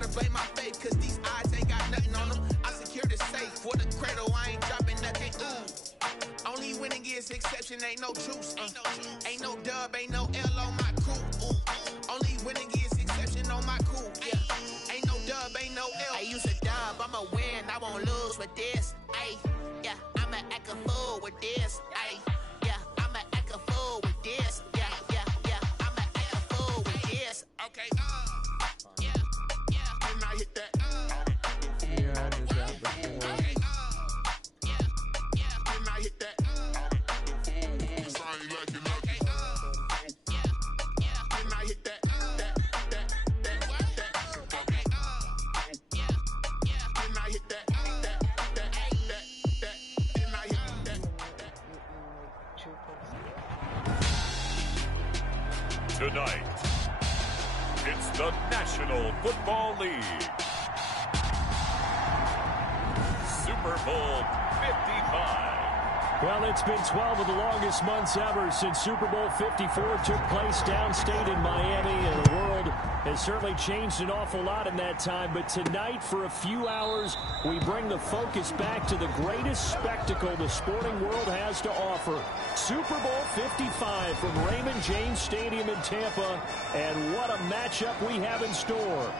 gotta blame my faith, cause these eyes ain't got nothing on them. I secure the safe for the cradle, I ain't dropping nothing. Ooh. Only winning is exception, ain't no truce. Ain't no dub, ain't no L on my crew. Only winning is exception on my crew. Yeah. Ain't no dub, ain't no L. I use a dub, I'ma win, I won't lose with this. Ay, yeah, I'ma act a fool with this. Ay, yeah, I'ma act a fool with this. Yeah, yeah, yeah, I'ma act a fool with this. Okay, yeah, yeah, and I hit that. Tonight, it's the National Football League. Super Bowl 55. Well, it's been 12 of the longest months ever since Super Bowl 54 took place downstate in Miami, and the world has certainly changed an awful lot in that time. But tonight, for a few hours, we bring the focus back to the greatest spectacle the sporting world has to offer. Super Bowl 55 from Raymond James Stadium in Tampa, and what a matchup we have in store.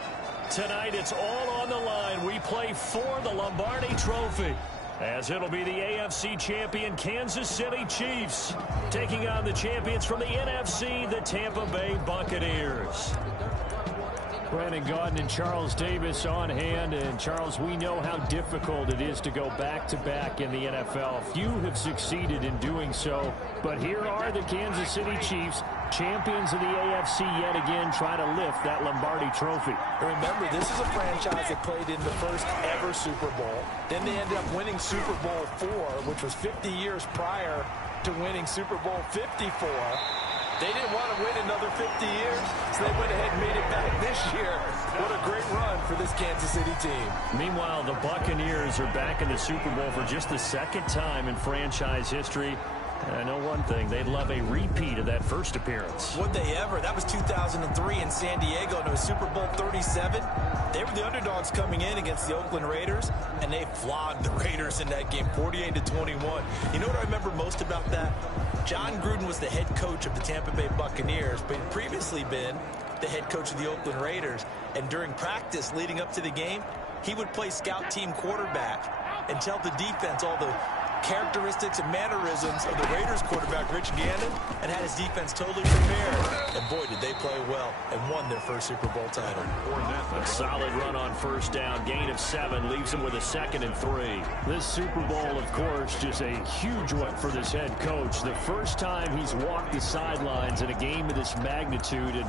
Tonight, it's all on the line. We play for the Lombardi Trophy, as it'll be the AFC champion Kansas City Chiefs taking on the champions from the NFC, the Tampa Bay Buccaneers. Brandon Gaudin and Charles Davis on hand. And, Charles, we know how difficult it is to go back-to-back in the NFL. Few have succeeded in doing so. But here are the Kansas City Chiefs, champions of the AFC yet again, trying to lift that Lombardi Trophy. Remember, this is a franchise that played in the first ever Super Bowl. Then they ended up winning Super Bowl IV, which was 50 years prior to winning Super Bowl 54. They didn't want to win another 50 years, so they went ahead and made it back this year. What a great run for this Kansas City team. Meanwhile, the Buccaneers are back in the Super Bowl for just the second time in franchise history. I know one thing, they'd love a repeat of that first appearance. Would they ever? That was 2003 in San Diego, and it was Super Bowl 37. They were the underdogs coming in against the Oakland Raiders, and they flogged the Raiders in that game, 48-21. You know what I remember most about that? John Gruden was the head coach of the Tampa Bay Buccaneers, but he'd previously been the head coach of the Oakland Raiders. And during practice leading up to the game, he would play scout team quarterback and tell the defense all the characteristics and mannerisms of the Raiders quarterback, Rich Gannon, and had his defense totally prepared. And boy, did they play well and won their first Super Bowl title. A solid run on first down. Gain of 7 leaves them with a 2nd and 3. This Super Bowl, of course, just a huge one for this head coach. The first time he's walked the sidelines in a game of this magnitude. And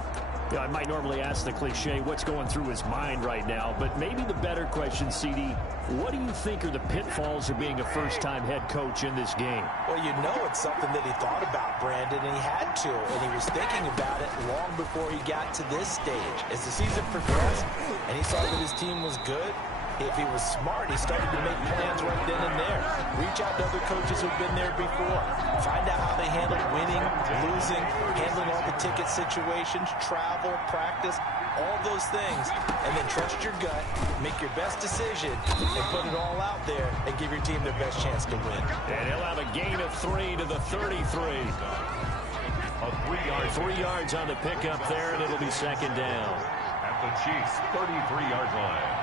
I might normally ask the cliche, what's going through his mind right now? But maybe the better question, CD, what do you think are the pitfalls of being a first-time head coach in this game? Well, you know it's something that he thought about, Brandon, and he had to. And he was thinking about it long before he got to this stage. As the season progressed and he saw that his team was good, if he was smart, he started to make plans right then and there. Reach out to other coaches who've been there before. Find out how they handle winning, losing, handling all the ticket situations, travel, practice, all those things. And then trust your gut, make your best decision, and put it all out there and give your team their best chance to win. And he'll have a gain of 3 to the 33. A 3-yard 3 yards on the pickup there, and it'll be 2nd down. at the Chiefs' 33-yard line.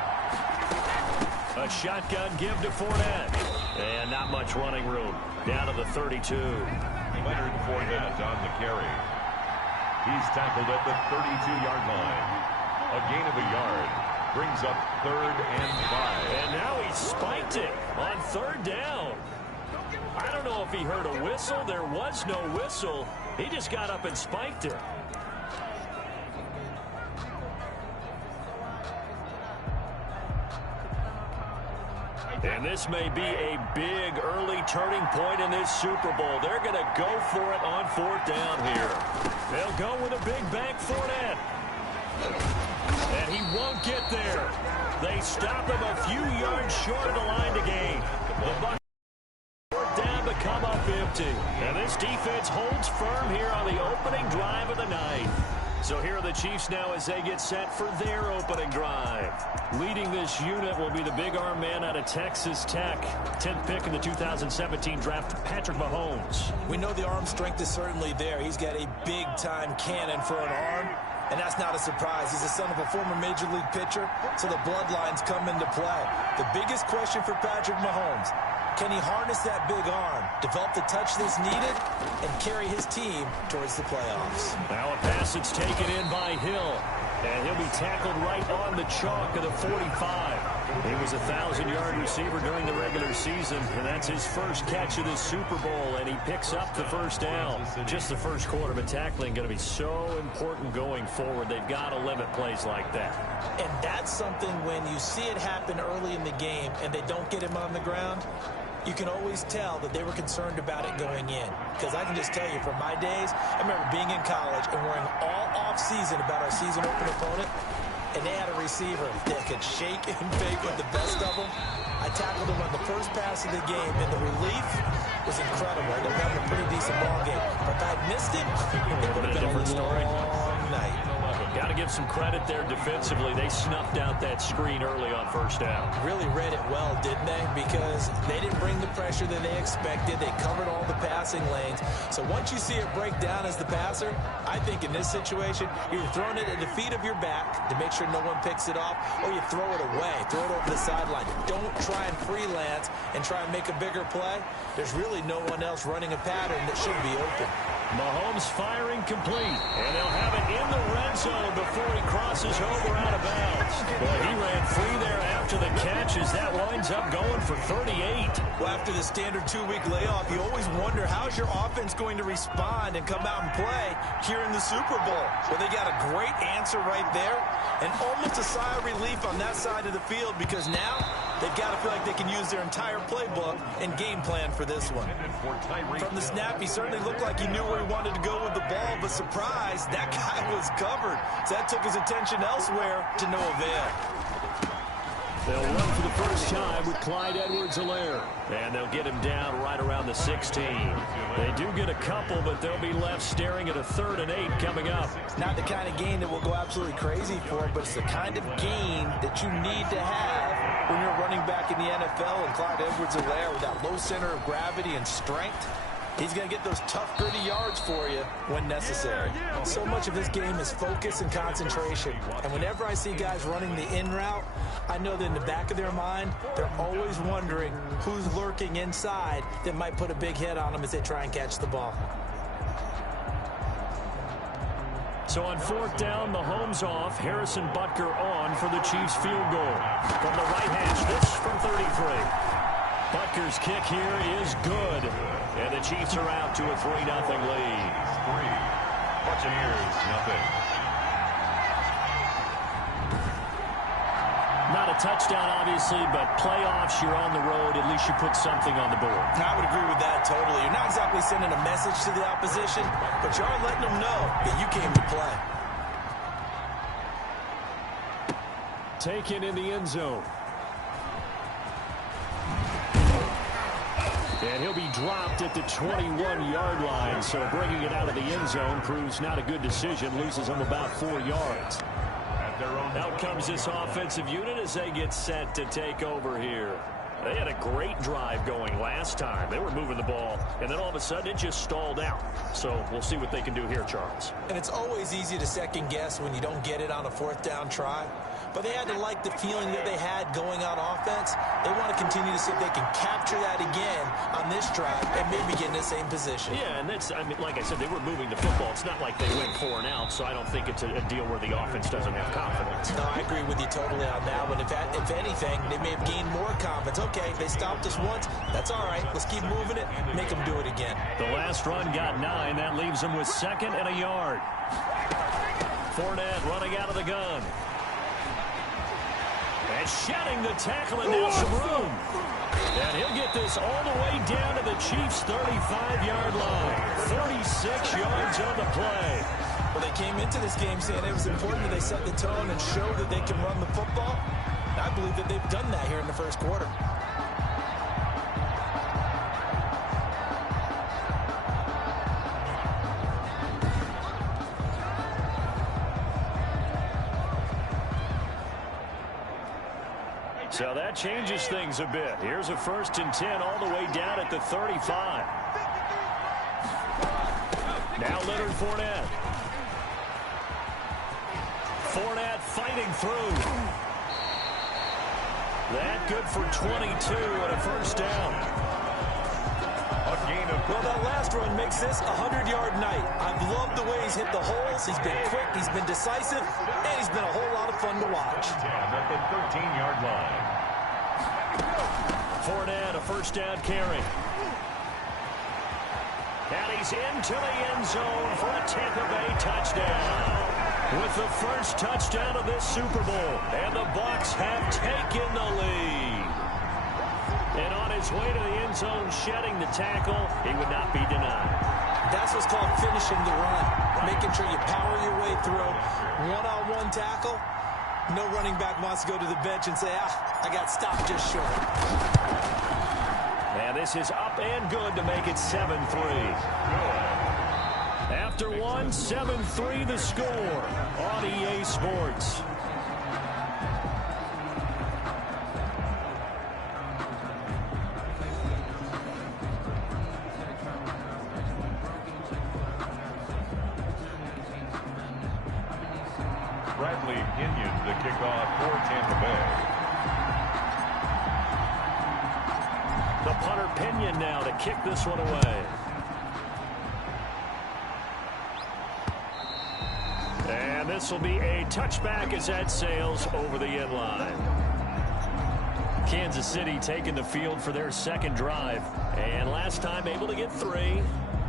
A shotgun give to Fournette. And not much running room. Down to the 32. Leonard Fournette on the carry. He's tackled at the 32-yard line. A gain of a yard. Brings up 3rd and 5. And now he spiked it on 3rd down. I don't know if he heard a whistle. There was no whistle. He just got up and spiked it. And this may be a big early turning point in this Super Bowl. They're going to go for it on 4th down here. They'll go with a big bank Fournette. And he won't get there. They stop him a few yards short of the line to gain. The Bucs 4th down to come up empty. And this defense holds firm here on the opening drive of the night. So here are the Chiefs now as they get set for their opening drive. Leading this unit will be the big arm man out of Texas Tech. 10th pick in the 2017 draft, Patrick Mahomes. We know the arm strength is certainly there. He's got a big-time cannon for an arm, and that's not a surprise. He's the son of a former Major League pitcher, so the bloodlines come into play. The biggest question for Patrick Mahomes, can he harness that big arm, develop the touch that's needed, and carry his team towards the playoffs? Now a pass that's taken in by Hill, and he'll be tackled right on the chalk of the 45. He was a 1,000-yard receiver during the regular season, and that's his first catch of this Super Bowl, and he picks up the first down. Just the first quarter, but tackling going to be so important going forward. They've got to limit plays like that. And that's something when you see it happen early in the game and they don't get him on the ground, you can always tell that they were concerned about it going in. Because I can just tell you, from my days, I remember being in college and worrying all off-season about our season opener opponent, and they had a receiver that could shake and bake with the best of them. I tackled him on the first pass of the game, and the relief was incredible. I ended up having a pretty decent ball game. But if I'd missed it, it would have been a long night. Got to give some credit there defensively. They snuffed out that screen early on first down. Really read it well, didn't they? Because they didn't bring the pressure that they expected. They covered all the passing lanes. So once you see it break down as the passer, I think in this situation, you're throwing it at the feet of your back to make sure no one picks it off, or you throw it away. Throw it over the sideline. Don't try and freelance and try and make a bigger play. There's really no one else running a pattern that should be open. Mahomes firing complete, and they'll have it in the red zone before he crosses over out of bounds. Boy, he ran free there after the catch as that winds up going for 38. Well, after the standard 2-week layoff, you always wonder how's your offense going to respond and come out and play here in the Super Bowl. Well, they got a great answer right there, and almost a sigh of relief on that side of the field, because now they've got to feel like they can use their entire playbook and game plan for this one. From the snap, he certainly looked like he knew where he wanted to go with the ball, but surprise, that guy was covered. So that took his attention elsewhere to no avail. They'll run for the first time with Clyde Edwards-Helaire, and they'll get him down right around the 16. They do get a couple, but they'll be left staring at a 3rd and 8 coming up. Not the kind of gain that will go absolutely crazy for, but it's the kind of gain that you need to have when you're running back in the NFL. And Clyde Edwards-Helaire, with that low center of gravity and strength, he's going to get those tough, gritty yards for you when necessary. So much of this game is focus and concentration. And whenever I see guys running the in route, I know that in the back of their mind, they're always wondering who's lurking inside that might put a big hit on them as they try and catch the ball. So on 4th down, Mahomes off, Harrison Butker on for the Chiefs field goal. From the right hash, this from 33. Butker's kick here is good. And the Chiefs are out to a 3-0 lead. 3. Buccaneers, nothing. Not a touchdown, obviously, but playoffs, you're on the road. At least you put something on the board. I would agree with that totally. You're not exactly sending a message to the opposition, but you are letting them know that you came to play. Taken in the end zone. And he'll be dropped at the 21-yard line, so bringing it out of the end zone proves not a good decision, loses him about 4 yards. Out comes this offensive unit as they get set to take over here. They had a great drive going last time. They were moving the ball, and then all of a sudden it just stalled out. So we'll see what they can do here, Charles. And it's always easy to second guess when you don't get it on a 4th down try. But they had to like the feeling that they had going on offense. They want to continue to see if they can capture that again on this drive and maybe get in the same position. Yeah, and that's, I mean, like I said, they were moving the football. It's not like they went 4 and out, so I don't think it's a deal where the offense doesn't have confidence. No, I agree with you totally on that one. If anything, they may have gained more confidence. Okay, they stopped us once. That's all right. Let's keep moving it. Make them do it again. The last run got 9. That leaves them with 2nd and a yard. Fournette running out of the gun. And shedding the tackle, and now some room. And he'll get this all the way down to the Chiefs' 35-yard line. 36 yards on the play. Well, they came into this game saying it was important that they set the tone and show that they can run the football. And I believe that they've done that here in the first quarter. So that changes things a bit. Here's a 1st and 10 all the way down at the 35. Now Leonard Fournette. Fournette fighting through. That good for 22 and a 1st down. Well, that last run makes this a 100-yard night. I've loved the way he's hit the holes. He's been quick, he's been decisive, and he's been a whole lot of fun to watch. At the 13-yard line. Fournette, a 1st down carry. And he's into the end zone for a Tampa Bay touchdown. With the 1st touchdown of this Super Bowl. And the Bucs have taken the lead. And on his way to the end zone, shedding the tackle, he would not be denied. That's what's called finishing the run. Making sure you power your way through. One-on-one tackle. No running back wants to go to the bench and say, I got stopped just short. And this is up and good to make it 7-3. After one, 7-3 the score on EA Sports. Bradley Pinion to kick off for Tampa Bay. The punter Pinion now to kick this one away. And this will be a touchback as that sails over the end line. Kansas City taking the field for their 2nd drive. And last time able to get 3.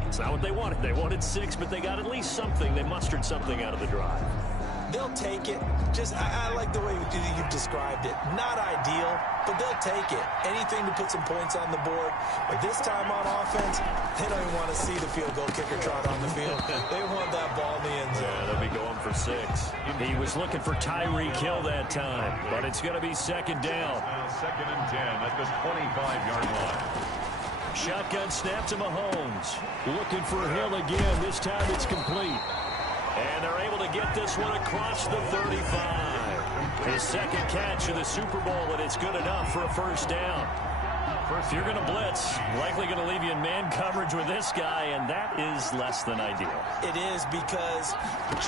It's not what they wanted. They wanted 6, but they got at least something. They mustered something out of the drive. They'll take it. I like the way you've described it. Not ideal, but they'll take it. Anything to put some points on the board. But this time on offense, they don't even want to see the field goal kicker trot on the field. They want that ball in the end zone. Yeah, they'll be going for 6. He was looking for Tyreek Hill that time, but it's going to be 2nd down. Now 2nd and 10 at the 25-yard line. Shotgun snap to Mahomes. Looking for Hill again. This time it's complete. And they're able to get this one across the 35. His 2nd catch of the Super Bowl, and it's good enough for a 1st down. If you're going to blitz, likely going to leave you in man coverage with this guy, and that is less than ideal. It is, because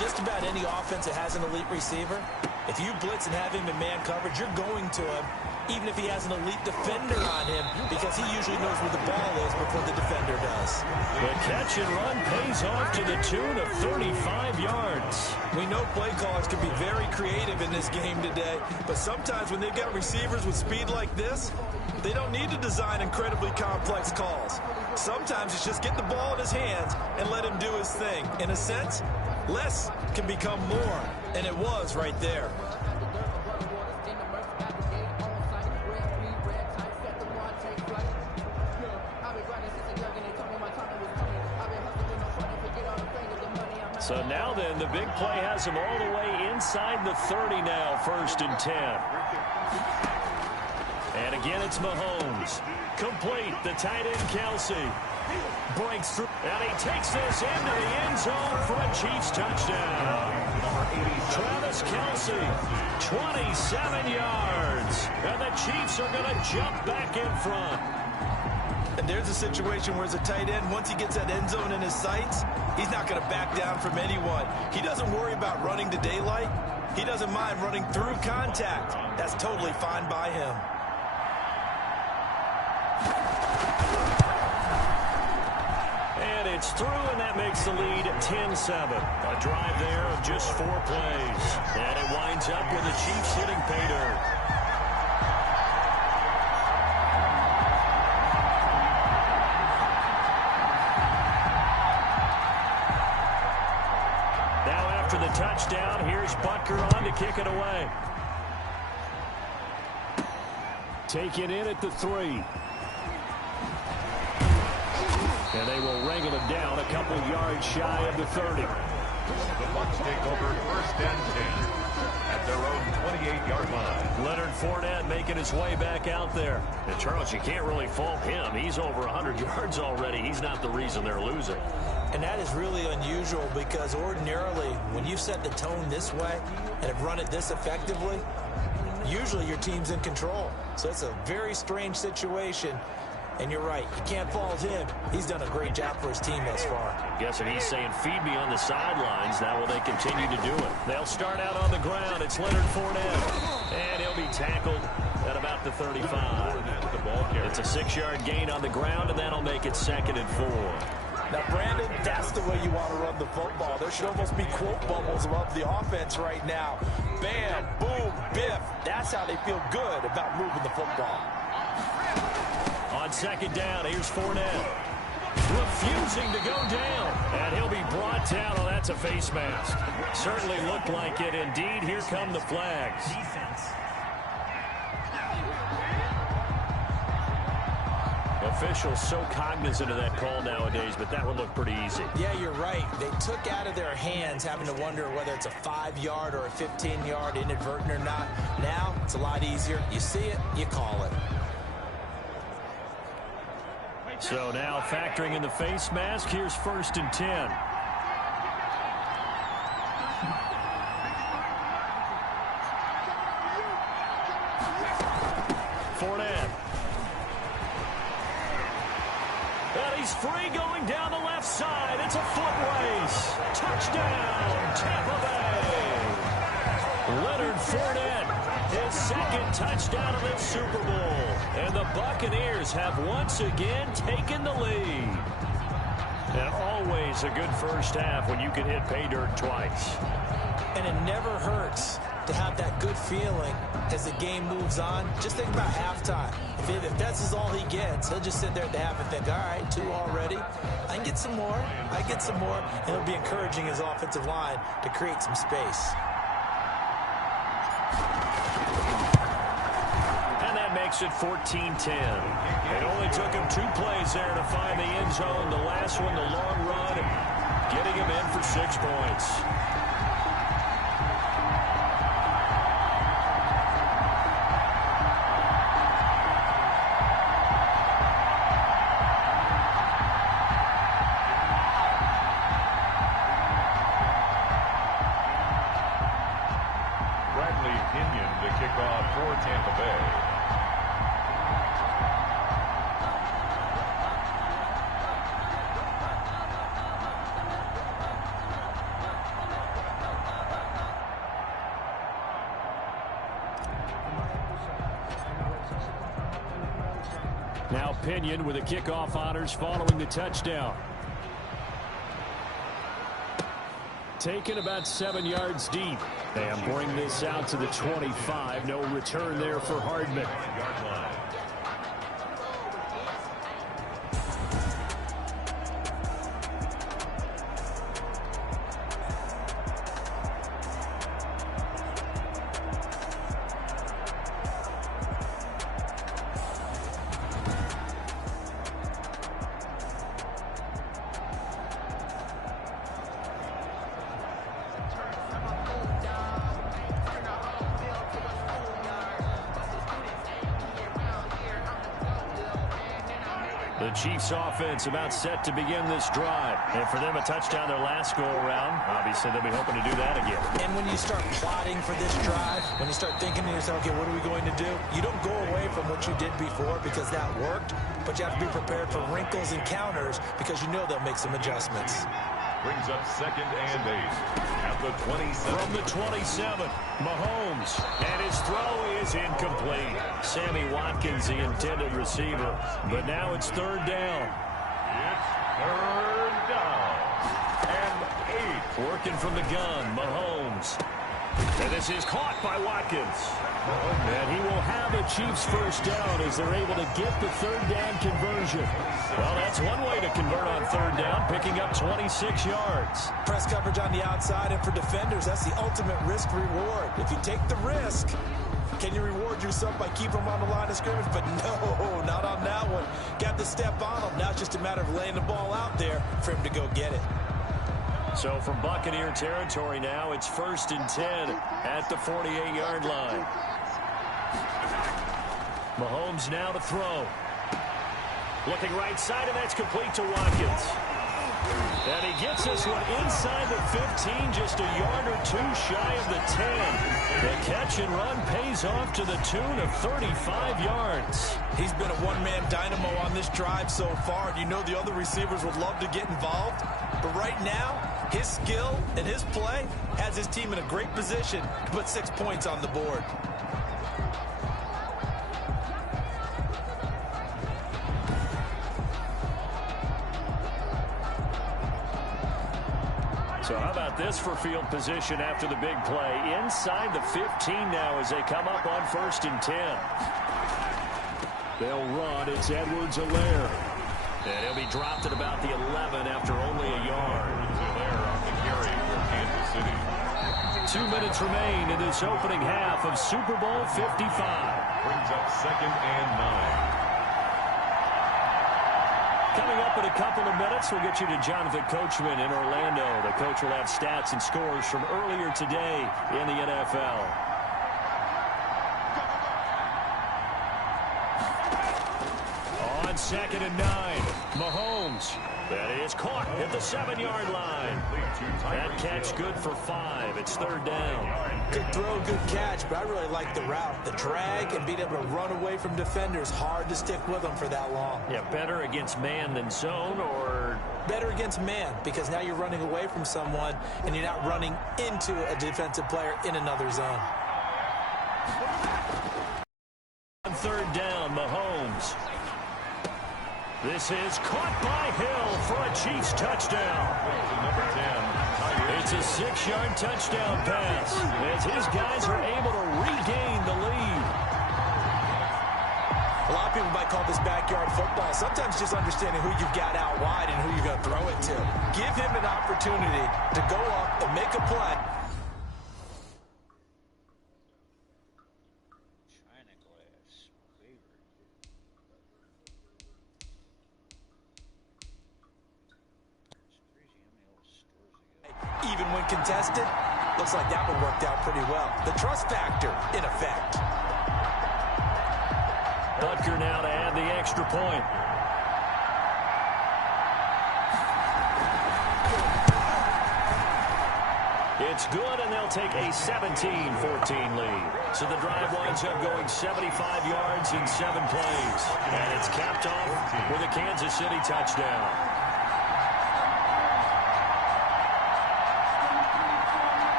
just about any offense that has an elite receiver, if you blitz and have him in man coverage, you're going to him, even if he has an elite defender on him, because he usually knows where the ball is before the defender does. The catch and run pays off to the tune of 35 yards. We know play callers can be very creative in this game today, but sometimes when they've got receivers with speed like this, they don't need to design incredibly complex calls. Sometimes it's just get the ball in his hands and let him do his thing. In a sense, less can become more, and it was right there. So now then, the big play has him all the way inside the 30 now, 1st and 10. And again, it's Mahomes. Complete, the tight end, Kelsey. Breaks through, and he takes this into the end zone for a Chiefs touchdown. Travis Kelsey, 27 yards. And the Chiefs are going to jump back in front. And there's a situation where as a tight end, once he gets that end zone in his sights, he's not going to back down from anyone. He doesn't worry about running to daylight. He doesn't mind running through contact. That's totally fine by him. And it's through, and that makes the lead 10-7. A drive there of just 4 plays. And it winds up with the Chiefs hitting pay dirt. Touchdown. Here's Butker on to kick it away. Taken in at the 3. And they will wrangle him down a couple yards shy of the 30. The Bucs take over 1st and 10 at their own 28-yard line. Leonard Fournette making his way back out there. And Charles, you can't really fault him. He's over 100 yards already. He's not the reason they're losing. And that is really unusual, because ordinarily when you set the tone this way and have run it this effectively, usually your team's in control. So it's a very strange situation. And you're right, you can't fault him. He's done a great job for his team thus far. I'm guessing he's saying, feed me on the sidelines. Now will they continue to do it? They'll start out on the ground. It's Leonard Fournette. And he'll be tackled at about the 35. It's a 6-yard gain on the ground, and that'll make it 2nd and 4. Now, Brandon, that's the way you want to run the football. There should almost be quote bubbles above the offense right now. Bam, boom, biff. That's how they feel good about moving the football. On 2nd down, here's Fournette. Refusing to go down. And he'll be brought down. Oh, that's a face mask. Certainly looked like it. Indeed, here come the flags. Officials so cognizant of that call nowadays, but that would look pretty easy. Yeah, you're right. They took out of their hands having to wonder whether it's a 5-yard or a 15-yard inadvertent or not. Now, it's a lot easier. You see it, you call it. So now factoring in the face mask, here's 1st and 10. Fournette. And he's free going down the left side. It's a foot race. Touchdown, Tampa Bay. Leonard Fournette. His 2nd touchdown of the Super Bowl. And the Buccaneers have once again taken the lead. And always a good first half when you can hit pay dirt twice. And it never hurts to have that good feeling as the game moves on. Just think about halftime. If that's all he gets, he'll just sit there at the half and think, all right, 2 already. I can get some more. I get some more. And he'll be encouraging his offensive line to create some space. Makes it 14-10. It only took him 2 plays there to find the end zone. The last one, the long run, getting him in for 6 points. Bradley Pinion to kick off for Tampa Bay. Now Pinion with the kickoff honors following the touchdown. Taken about 7 yards deep. And bring this out to the 25. No return there for Hardman. The Chiefs offense about set to begin this drive. And for them, a touchdown their last go-around. Obviously, they'll be hoping to do that again. And when you start plotting for this drive, when you start thinking to yourself, okay, what are we going to do? You don't go away from what you did before because that worked, but you have to be prepared for wrinkles and counters because you know they'll make some adjustments. Brings up 2nd and 8 at the 27. From the 27, Mahomes. And his throw is incomplete. Sammy Watkins, the intended receiver. But now it's 3rd down. It's 3rd down and 8. Working from the gun, Mahomes. And this is caught by Watkins. And he will have a Chiefs first down as they're able to get the 3rd down conversion. Well, that's one way to convert on 3rd down, picking up 26 yards. Press coverage on the outside, and for defenders, that's the ultimate risk-reward. If you take the risk, can you reward yourself by keeping them on the line of scrimmage? But no, not on that one. Got to step on them. Now it's just a matter of laying the ball out there for him to go get it. So from Buccaneer territory now, it's 1st and 10 at the 48-yard line. Mahomes now to throw. Looking right side, and that's complete to Watkins. And he gets this one inside the 15, just a yard or 2 shy of the 10. The catch and run pays off to the tune of 35 yards. He's been a one-man dynamo on this drive so far, and you know the other receivers would love to get involved. But right now, his skill and his play has his team in a great position to put 6 points on the board. So how about this for field position after the big play? Inside the 15 now as they come up on 1st and 10. They'll run. It's Edwards-Helaire. And he'll be dropped at about the 11 after only a yard. Edwards-Helaire on the carry for Kansas City. 2 minutes remain in this opening half of Super Bowl 55. Brings up 2nd and 9. Coming up in a couple of minutes, we'll get you to Jonathan Coachman in Orlando. The coach will have stats and scores from earlier today in the NFL. On 2nd and 9, Mahomes. That is caught at the 7-yard line. That catch good for 5. It's 3rd down. Good throw, good catch, but I really like the route. The drag and being able to run away from defenders, hard to stick with them for that long. Yeah, better against man than zone, or better against man, because now you're running away from someone and you're not running into a defensive player in another zone. On 3rd down, Mahomes. This is caught by Hill for a Chiefs touchdown. Number 10. It's a 6-yard touchdown pass as his guys are able to regain the lead. A lot of people might call this backyard football. Sometimes just understanding who you've got out wide and who you're going to throw it to. Give him an opportunity to go up and make a play. Even when contested, looks like that one worked out pretty well. The trust factor in effect. Butker now to add the extra point. It's good, and they'll take a 17-14 lead. So the drive winds up going 75 yards in 7 plays. And it's capped off with a Kansas City touchdown.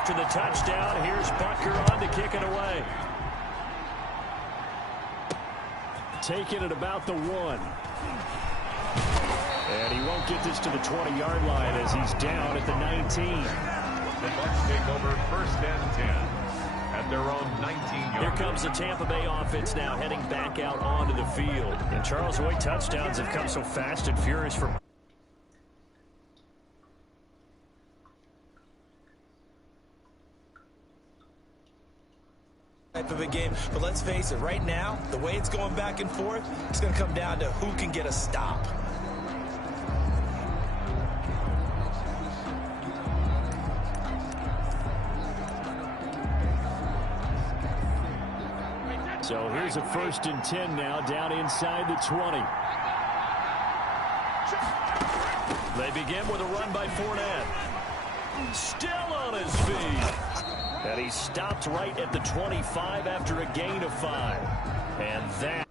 After the touchdown, here's Butker on to kick it away. Taking it about the 1. And he won't get this to the 20-yard line as he's down at the 19. The Bucs take over 1st and 10 at their own 19-yard. Here comes the Tampa Bay offense now heading back out onto the field. And Charles Hoy touchdowns have come so fast and furious for type of a game, but let's face it, right now, the way it's going back and forth, it's going to come down to who can get a stop. So here's a 1st and 10 now, down inside the 20. They begin with a run by Fournette. Still on his feet. And he stopped right at the 25 after a gain of 5. And that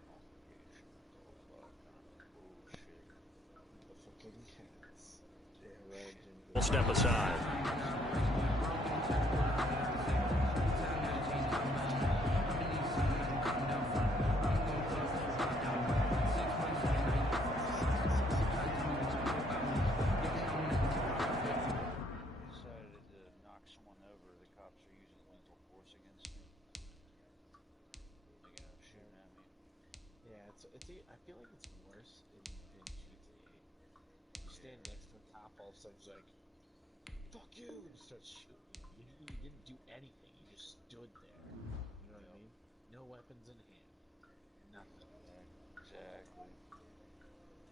will step aside. I feel like it's worse in GTA. You stand next to a cop, all of a sudden he's like, fuck you, and he starts shooting you. You didn't do anything, you just stood there. You know what I mean? No weapons in hand. Nothing. Exactly.